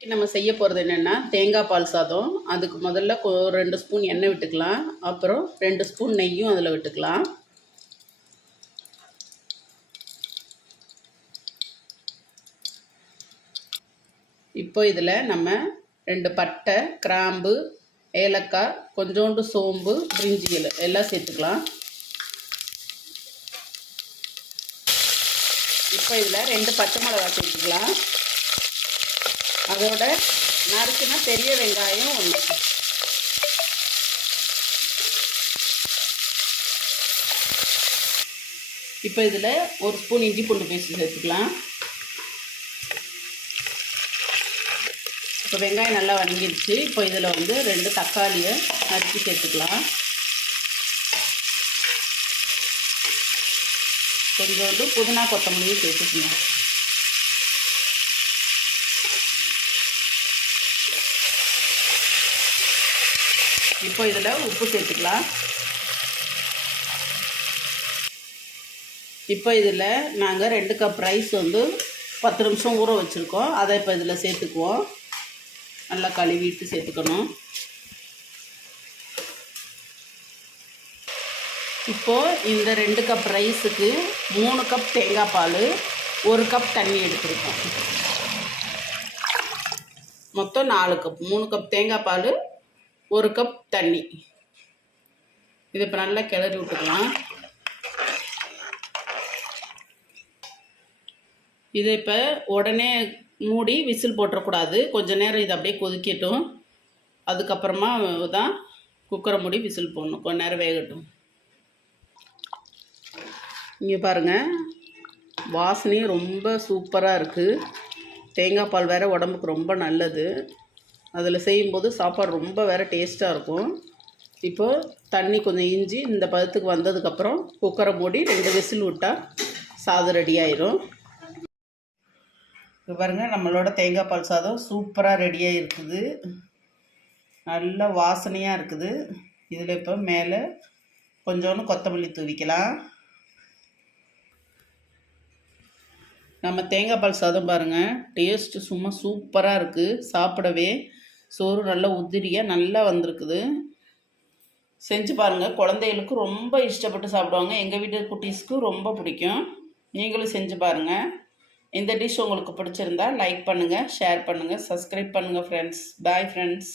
நம்ம செய்ய போகிறது என்னென்னா தேங்காய் பால் சாதம். அதுக்கு முதல்ல ரெண்டு ஸ்பூன் எண்ணெய் விட்டுக்கலாம். அப்புறம் ரெண்டு ஸ்பூன் நெய்யும் அதில் விட்டுக்கலாம். இப்போ இதில் நம்ம ரெண்டு பட்டை கிராம்பு ஏலக்காய் கொஞ்சோண்டு சோம்பு பிரிஞ்சி இலை எல்லாம் சேர்த்துக்கலாம். இப்போ இதில் ரெண்டு பச்சை மிளகா சேர்த்துக்கலாம். அதோட நறுக்குனா பெரிய வெங்காயம் ஒன்று இப்போ இதில் ஒரு ஸ்பூன் இஞ்சி பூண்டு பேஸ்ட் சேர்த்துக்கலாம். இப்போ வெங்காயம் நல்லா வதங்கிடுச்சு. இப்போ இதில் வந்து ரெண்டு தக்காளியை நறுக்கி சேர்த்துக்கலாம். கொஞ்சோண்டு புதினா கொத்தமல்லியும் சேர்த்துக்கலாம் இப்போ இதில் உப்பு சேர்த்துக்கலாம். இப்போ இதில் நாங்கள் ரெண்டு கப் ரைஸ் வந்து பத்து நிமிஷம் ஊற வச்சுருக்கோம். அதை இப்போ இதில் சேர்த்துக்குவோம். நல்லா கழுவிட்டு சேர்த்துக்கணும். இப்போது இந்த ரெண்டு கப் ரைஸுக்கு மூணு கப் தேங்காய் பால் ஒரு கப் தண்ணி எடுத்துருக்கோம். மொத்தம் நாலு கப் மூணு கப் தேங்காய் பால் ஒரு கப் தண்ணி. இது இப்போ நல்லா கிளறி விட்டுக்கலாம். இதை இப்போ உடனே மூடி விசில் போட்டுறக்கூடாது. கொஞ்ச நேரம் இது அப்படியே கொதிக்கட்டும். அதுக்கப்புறமா தான் குக்கரை மூடி விசில் போடணும். கொஞ்ச நேரம் வேகட்டும். இங்கே பாருங்கள் வாசனையும் ரொம்ப சூப்பராக இருக்குது தேங்காய் பால் வேறு உடம்புக்கு ரொம்ப நல்லது. அதில் செய்யும்போது சாப்பாடு ரொம்ப வேறு டேஸ்ட்டாக இருக்கும். இப்போது தண்ணி கொஞ்சம் இஞ்சி இந்த பதத்துக்கு வந்ததுக்கப்புறம் குக்கரை மூடி ரெண்டு விசில் விட்டால் சாதம் ரெடி ஆயிரும். இப்போ பாருங்கள் நம்மளோட தேங்காய் பால் சாதம் சூப்பராக ரெடியாக இருக்குது நல்ல வாசனையாக இருக்குது. இதில் இப்போ மேலே கொஞ்சோன்னு கொத்தமல்லி தூவிக்கலாம். நம்ம தேங்காய் பால் சாதம் பாருங்கள் டேஸ்ட்டு சும்மா சூப்பராக இருக்குது சாப்பிடவே சோறு நல்லா உதிரியாக நல்லா வந்திருக்குது. செஞ்சு பாருங்கள் குழந்தைகளுக்கு ரொம்ப இஷ்டப்பட்டு சாப்பிடுவாங்க. எங்கள் வீட்டு குட்டீஸ்க்கு ரொம்ப பிடிக்கும். நீங்களும் செஞ்சு பாருங்கள் இந்த டிஷ் உங்களுக்கு பிடிச்சிருந்தா லைக் பண்ணுங்கள் ஷேர் பண்ணுங்கள் சப்ஸ்கிரைப் பண்ணுங்கள் ஃப்ரெண்ட்ஸ் பாய் ஃப்ரெண்ட்ஸ்